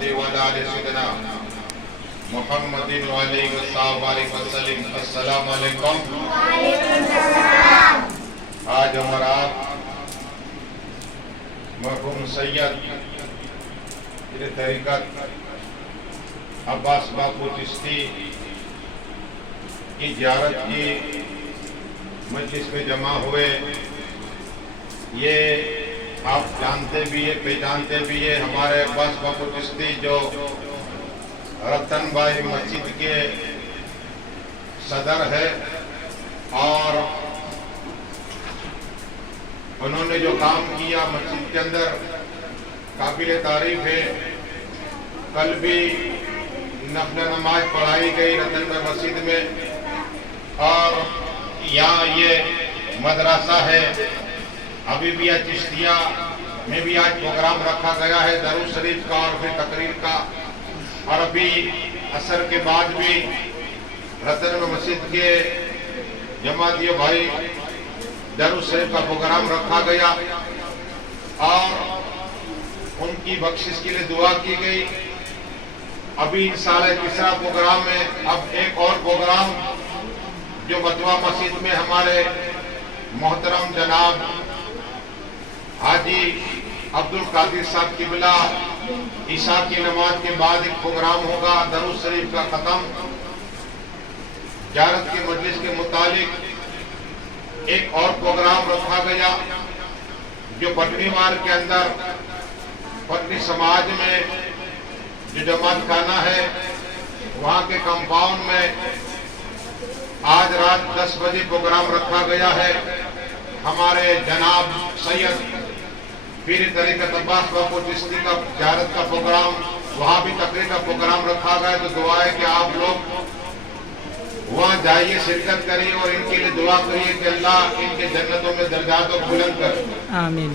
صلی وعلی آل سیدنا محمد وعلیہ وسلم۔ السلام علیکم۔ آج ہمارا مرحوم سید طریقت عباس باپو چشتی کی زیارت کی مجلس میں جمع ہوئے۔ یہ آپ جانتے بھی ہیں، پہچانتے بھی ہیں، ہمارے عباس باپو چشتی جو رتن بھائی مسجد کے صدر ہے، اور انہوں نے جو کام کیا مسجد کے اندر قابل تعریف ہے۔ کل بھی نفل نماز پڑھائی گئی رتن بھائی مسجد میں، اور یہاں یہ مدرسہ ہے حبیبیہ چشتیہ میں بھی آج پروگرام رکھا گیا ہے درود شریف کا اور پھر تقریر کا، اور ابھی عصر کے بعد بھی رتن بھائی مسجد کے جماعتی بھائی درود شریف کا پروگرام رکھا گیا، اور ان کی بخشش کے لیے دعا کی گئی۔ ابھی انشاءاللہ تیسرا پروگرام ہے۔ اب ایک اور پروگرام جو بتوا مسجد میں ہمارے محترم جناب حاجی عبدالقادر صاحب قبلہ عشاء کی نماز کے بعد ایک پروگرام ہوگا درود شریف کا ختم۔ زیارت کے مجلس کے متعلق ایک اور پروگرام رکھا گیا جو پٹنی مار کے اندر پٹنی سماج میں جو جماعت خانہ ہے وہاں کے کمپاؤنڈ میں آج رات 10 بجے پروگرام رکھا گیا ہے۔ ہمارے جناب سید پیر طریقت عباس باپو چشتی کا زیارت کا پروگرام، وہاں بھی تقریر کا پروگرام رکھا گیا، تو دعا ہے کہ آپ لوگ وہاں جائیے، شرکت کریے اور ان کے لیے دعا کریے کہ اللہ ان کے جنتوں میں درجات کو بلند کرے۔ آمین۔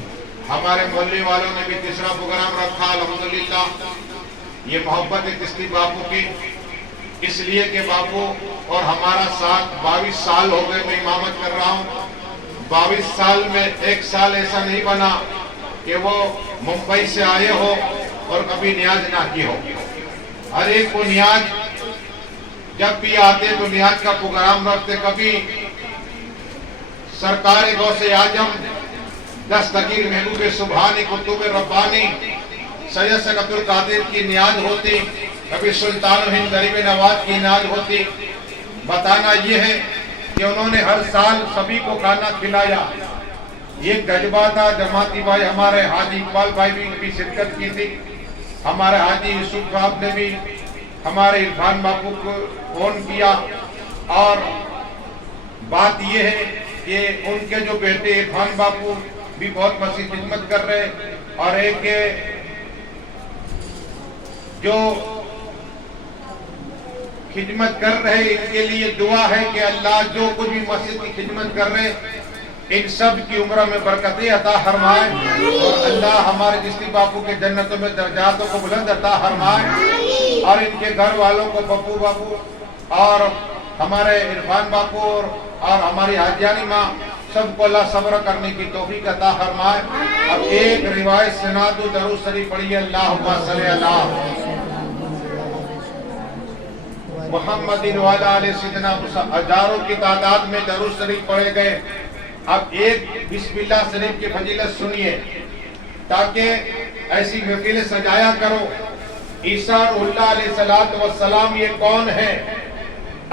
ہمارے محلے والوں نے بھی تیسرا پروگرام رکھا الحمدللہ۔ یہ محبت ہے چشتی باپو کی، اس لیے کہ باپو اور ہمارا ساتھ 22 سال ہو گئے، میں امامت کر رہا ہوں۔ 22 سال میں ایک سال ایسا نہیں بنا کہ وہ ممبئی سے آئے ہو اور کبھی نیاز نہ کی ہو۔ ہر ایک کو نیاز، جب بھی آتے تو نیاز کا پروگرام رکھتے۔ کبھی سرکار غوث اعظم دستگیر محبوب سبحانی قطب ربانی سید سید عبدالقادر کی نیاز ہوتی، کبھی سلطان ہند غریب نواز کی نیاز ہوتی۔ بتانا یہ ہے کہ انہوں نے ہر سال سبھی کو کھانا کھلایا۔ یہ جذبہ تھا۔ جماعتی بھائی ہمارے حاجی اقبال بھائی بھی ان کی شرکت کی تھی، ہمارے حاجی یوسف صاحب نے بھی ہمارے عرفان باپو کو فون کیا، اور بات یہ ہے کہ ان کے جو بیٹے عرفان باپو بھی بہت مسیح خدمت کر رہے، اور ایک جو خدمت کر رہے ان کے لیے دعا ہے کہ اللہ جو کچھ بھی مسجد کی خدمت کر رہے ان سب کی عمر میں برکتیں عطا فرمائے، اور اللہ ہمارے چشتی باپو کے جنتوں میں درجاتوں کو بلند عطا فرمائے، اور ان کے گھر والوں کو پپو باپو اور ہمارے عرفان باپو اور ہماری حاجیانی ماں سب کو اللہ صبر کرنے کی توفیق عطا فرمائے۔ اب ایک روایت سنا دو، درود شریف پڑھیے، اللہم صلی اللہ محمد وعلی آل سیدنا۔ ہزاروں کی تعداد میں درود شریف پڑھے گئے۔ اب ایک بسم اللہ شریف کی فضیلت سنیے، تاکہ ایسی محفلیں سجایا کرو۔ عیسیٰ اللہ علیہ السلام یہ کون ہے؟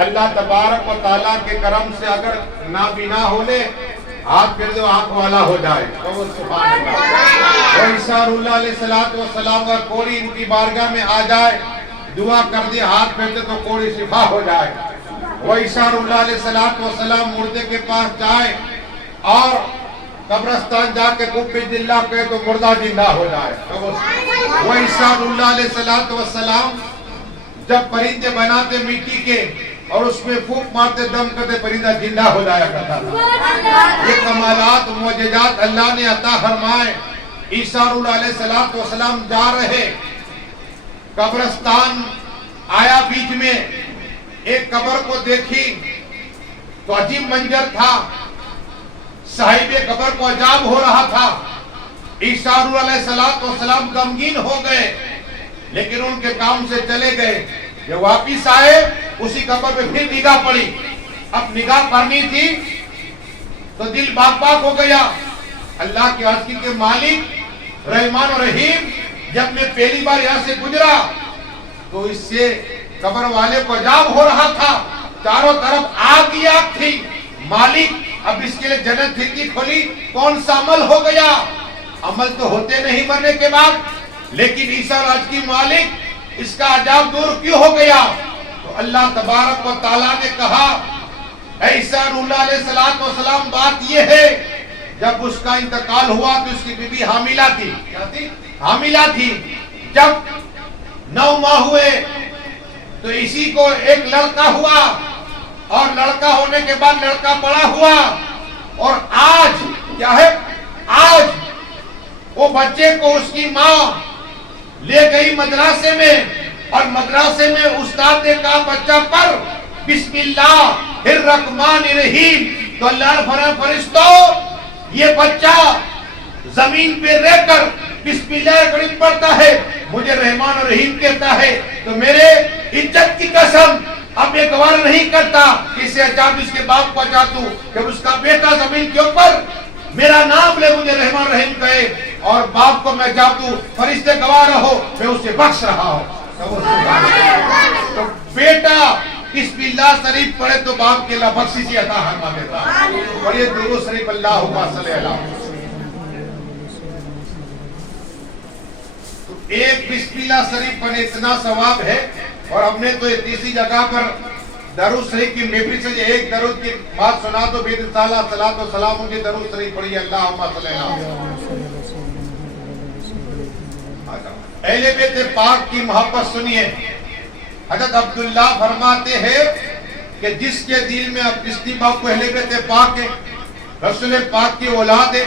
اللہ تبارک و تعالیٰ کے کرم سے اگر نابینا ہونے ہاتھ پھر دو آنکھ والا ہو جائے۔ سبحان اللہ۔ وہ عیسیٰ اللہ علیہ السلام کا کوڑی ان کی بارگاہ میں آ جائے، دعا کر دے، ہاتھ پھیر دے تو کوڑی شفا ہو جائے۔ وہ عیسیٰ اللہ علیہ السلام مردے کے پاس جائے اور قبرستان جا کے قُبِ اللہ کہے تو مردہ زندہ ہو جائے۔ وہ عیسیٰ اللہ علیہ السلام جب پرندے بناتے مٹی کے اور اس میں پھونک مارتے دم کرتے پرندہ زندہ ہو جایا کرتا تھا۔ یہ کمالات معجزات اللہ نے عطا فرمائے۔ عیسیٰ علیہ السلام جا رہے، قبرستان آیا، بیچ میں ایک قبر کو دیکھی تو عجیب منظر تھا، صاحب قبر کو عجاب ہو رہا تھا۔ عیسیٰ علیہ السلام غمگین ہو گئے، لیکن ان کے کام سے چلے گئے. جب واپس آئے اسی قبر پہ پھر نگاہ پڑی. اب نگاہ پڑنی تھی تو دل باغ باغ ہو گیا. اللہ کی عرض کی کہ مالک رحمان و رحیم، جب میں پہلی بار یہاں سے گزرا تو اس سے قبر والے کو عذاب ہو رہا تھا، چاروں طرف آگ ہی آگ تھی. مالک اب اس کے لیے جنت کھڑکی کھولی، کون سا عمل ہو گیا؟ عمل تو ہوتے نہیں مرنے کے بعد، لیکن عیسیٰ آج کی مالک اس کا عذاب دور کیوں ہو گیا؟ تو اللہ تبارک و تعالیٰ نے کہا اے عیسیٰ علیہ السلام، بات یہ ہے جب اس کا انتقال ہوا تو اس کی بیوی حاملہ تھی. کیا تھی؟ حاملہ تھی. جب 9 ماہ ہوئے تو اسی کو ایک لڑکا ہوا، اور لڑکا ہونے کے بعد لڑکا بڑا ہوا، اور آج کیا ہے؟ آج وہ بچے کو اس کی ماں لے گئی مدرسے میں، اور مدرسے میں استاد نے کہا بچہ پڑھ بسم اللہ الرحمن الرحیم. تو اللہ نے فرمایا فرشتوں یہ بچہ زمین پہ رہ کر بسم اللہ الرحمن پڑھتا ہے، مجھے رحمان اور رحیم کہتا ہے، تو میرے عزت کی قسم اب یہ گوارا نہیں کرتا کہ اسے اچانک اس کے باپ کو اچانک دوں کہ اس کا بیٹا زمین کے اوپر میرا نام لے، مجھے رحمان رحیم کہے، اور باپ کو میں جاب دوں، فرشتے گواہ رہو میں اسے بخش رہا ہوں. تو بیٹا بسم اللہ شریف پڑھے تو باپ کے اللہ بخشش عطا فرما دیتا. اور یہ درود شریف اللہم صلی علی. تو ایک بسم اللہ شریف پڑھنے اتنا ثواب ہے. اور ہم نے تو تیسری جگہ پر درود شریف کی محفل سے ایک درود کی بات سنا تو پھر انشاءاللہ صلاۃ و سلام کی درود شریف پڑھی اللہم صلی علی. اہل بیت پاک کی محبت سنیے. حضرت عبداللہ فرماتے ہیں کہ جس کے دل میں اب جس کی باپ کو اہل بیت پاک ہے، رسول پاک کی اولاد ہے،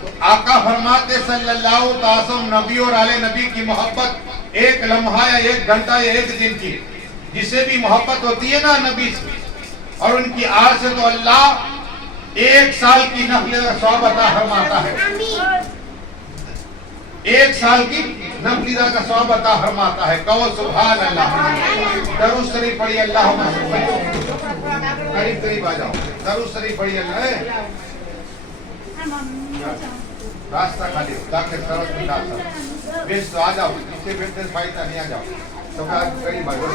تو آقا فرماتے صلی اللہ علیہ وسلم نبی اور آل نبی کی محبت ایک لمحہ یا ایک گھنٹہ یا ایک دن کی، جسے بھی محبت ہوتی ہے نا نبی سے اور ان کی آل سے، تو اللہ 1 سال کی نفل کا ثواب عطا فرماتا ہے. 1 سال کی نفلی کا ثواب عطا فرماتا ہے. کہو سبحان اللہ. درود شریف پڑھی اللہم صلی علی. قریب قریب آ جاؤ. درود شریف پڑھی اللہ. راستہ خالی ہو تاکہ سرد ملا سر بیس تو آ جاؤ. پیچھے بیٹھتے بھائی تا نہیں آ جاؤ. تو قریب آ جاؤ.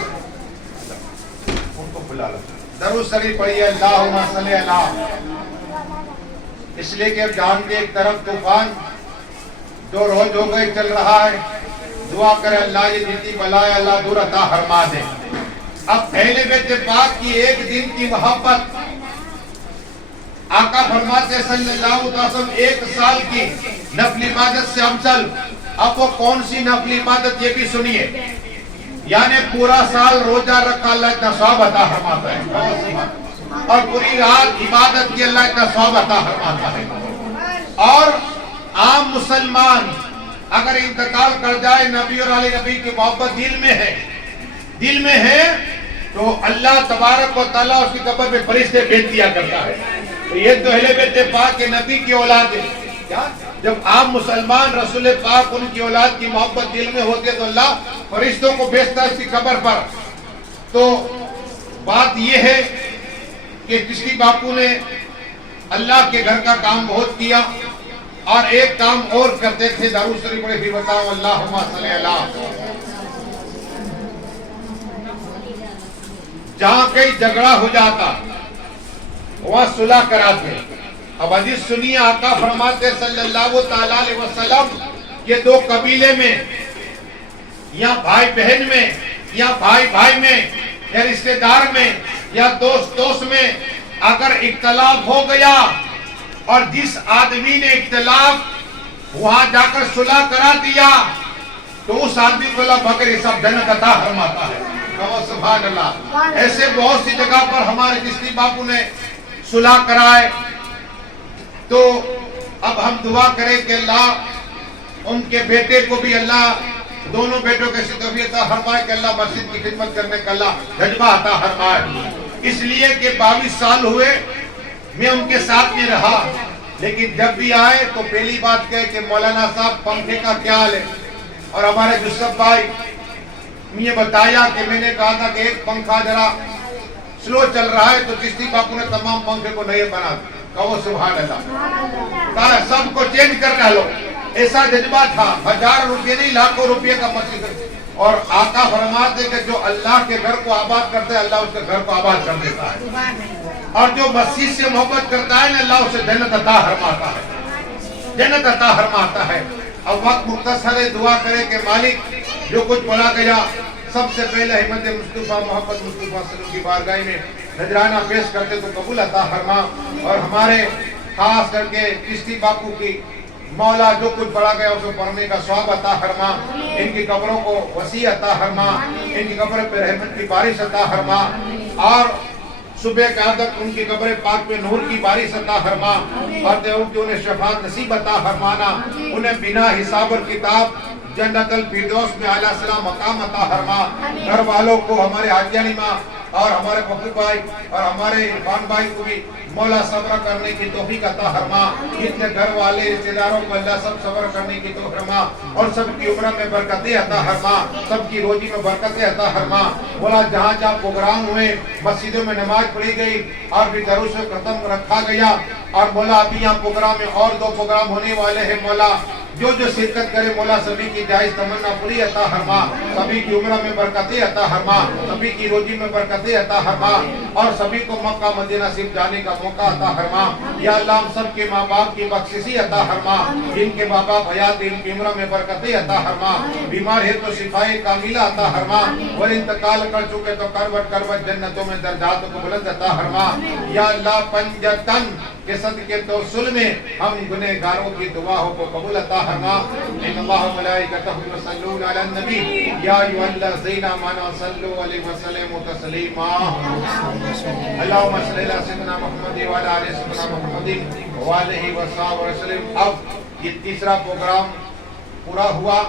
ان کو بلا لو. درود شریف پڑھی اللہم صلی علی. اس لیے کہ اب جان کے ایک طرف طوفان 2 روز ہو گئے چل رہا ہے. دعا کرے اللہ یہ جتنی بلائے اللہ دور عطا فرما دے. اب اہل بیت پاک کی ایک دن کی محبت آقا فرماتے صلی اللہ علیہ وسلم 1 سال کی نفلی عبادت سے افضل. اب وہ کون سی نفلی عبادت یہ بھی سنیے. یعنی پورا سال روزہ رکھا اللہ اتنا ثواب عطا فرماتا ہے، اور پوری رات عبادت کی اللہ اتنا ثواب عطا فرماتا ہے. اور عام مسلمان اگر انتقال کر جائے نبی اور علی نبی کی محبت دل میں ہے تو اللہ تبارک و تعالیٰ اس کی قبر میں فرشتے بھیج دیا کرتا ہے. تو یہ تو اہل بیت پاک کے نبی کی اولاد ہے. کیا جب عام مسلمان رسول پاک ان کی اولاد کی محبت دل میں ہوتی ہے تو اللہ فرشتوں کو بھیجتا ہے اس کی قبر پر. تو بات یہ ہے کہ کسی باپو نے اللہ کے گھر کا کام بہت کیا، اور ایک کام اور کرتے تھے. درود شریف پڑھے پھر بتاؤ اللہم صلی علی. جہاں کئی جھگڑا ہو جاتا وہاں صلح کراتے. اب حدیث سنیے. آقا فرماتے صلی اللہ تعالیٰ علیہ وسلم یہ 2 قبیلے میں یا بھائی بہن میں یا بھائی بھائی میں یا رشتہ دار میں یا دوست میں اگر اختلاف ہو گیا اور جس آدمی نے اختلاف وہاں جا کر صلح کرا دیا تو اس آدمی کو اللہ بکر یہ سب جنت عطا فرماتا ہے. سبحان اللہ. ایسے بہت سی جگہ پر ہمارے چشتی باپو نے صلح کرائے. تو اب ہم دعا کریں کہ اللہ ان کے بیٹے کو بھی اللہ دونوں بیٹوں کے شکریہ عطا فرمائے کہ اللہ مسجد کی خدمت کرنے کا اللہ جذبہ عطا فرمائے. اس لیے کہ 22 سال ہوئے میں ان کے ساتھ میں رہا، لیکن جب بھی آئے تو پہلی بات کہے کہ مولانا صاحب پنکھے کا کیا حال ہے، اور ہمارے یوسف بھائی مجھے بتایا کہ میں نے کہا تھا کہ ایک پنکھا ذرا سلو چل رہا ہے تو چشتی باپو نے تمام پنکھے کو نئے بنا دیا. کہا وہ سبحان اللہ. کہا سب کو چینج کر ڈالو. ایسا جذبہ تھا. 1000 روپے نہیں لاکھوں روپے کا مسجد. اور آقا فرماتے کہ جو اللہ کے گھر کو آباد کرتا ہے اللہ اس کے گھر کو آباد کر دیتا ہے. اور جو مسجد سے محبت کرتا ہے نا اللہ اسے جنت عطا فرماتا ہے. جنت عطا فرماتا ہے. اب وقت مختصر ہے. دعا کرے کہ مالک جو کچھ بولا گیا سب سے پہلے احمد مصطفیٰ محمد مصطفیٰ صلی اللہ علیہ وسلم کی بارگاہ میں نذرانہ پیش کرتے تو قبول عطا فرما. اور ہمارے خاص کر کے چشتی باپو کی مولا جو کچھ پڑھا گیا اسے پڑھنے کا ثواب عطا فرما. ان کی قبروں کو وسیع عطا فرما. ان کی قبر پہ رحمت کی بارش عطا فرما. اور صبح قیامت ان کی قبر پاک پہ نور کی بارش عطا فرما. اور کہ انہیں شفاعت نصیب عطا فرمانا. انہیں بنا حساب اور کتاب جنت الفردوس میں اعلیٰ السلام مقام عطا فرما. گھر والوں کو ہمارے حاجیانی ماں اور ہمارے پپو بھائی اور ہمارے عرفان بھائی کو بھی مولا صبر کرنے کی توفیق عطا فرما. جتنے گھر والے رشتہ داروں کو اللہ سب صبر کرنے کی توفیق فرما. اور سب کی عمر میں برکتیں عطا فرما. سب کی روزی میں برکتیں عطا فرما. مولا جہاں جہاں پروگرام ہوئے مسجدوں میں نماز پڑھی گئی اور بھی دروس ختم رکھا گیا. اور مولا ابھی یہاں پروگرام میں اور 2 پروگرام ہونے والے ہیں. مولا جو شرکت کرے مولا سبھی کی جائز تمنا پوری عطا فرما. سبھی کی عمر میں برکتیں عطا فرما. سبھی کی روزی میں برکتیں عطا فرما. اور سبھی کو مکہ مدینہ صرف جانے کا موقع عطا فرما. یا اللہ ہم سب کے ماں باپ کی بخششی عطا فرما. جن کے ماں باپ حیات ان کی عمر میں برکتیں عطا فرما. بیمار ہے تو شفائے کاملہ عطا فرما. اور انتقال کر چکے تو کروٹ کروٹ جنتوں میں درجات کو بلند عطا فرما. یا اللہ پنجتن کے صدقے توسل میں ہم گنہگاروں کی دعاؤں کو قبول عطا فرما. ان اللہ و ملائکتہ یصلون علی النبی یا ایھا الذین آمنوا صلوا علیہ وسلم تسلیما. اللہم صل علی سیدنا محمد و علی آل سیدنا محمد و آلہ وصحبہ وسلم. اب یہ تیسرا پروگرام پورا ہوا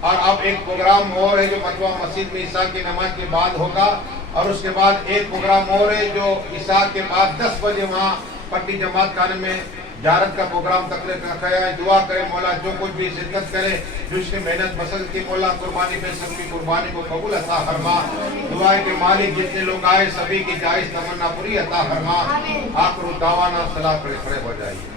اور اب ایک پروگرام اور ہے جو مجمع مسجد میں عشاء کی نماز کے بعد ہوگا. اور اس کے بعد ایک پروگرام اور ہے جو عشاء کے بعد 10 بجے وہاں پٹی جماعت خانے میں زیارت کا پروگرام تقریر رکھا ہے. دعا کرے مولا جو کچھ بھی شرکت کرے جو اس کی محنت پسند کی مولا قربانی پہ سب کی قربانی کو قبول عطا فرما. دعا ہے کہ مالک جتنے لوگ آئے سبھی کی جائز تمنا پوری عطا فرما. آخر دعوانا صلاح پر کھڑے ہو جائیے.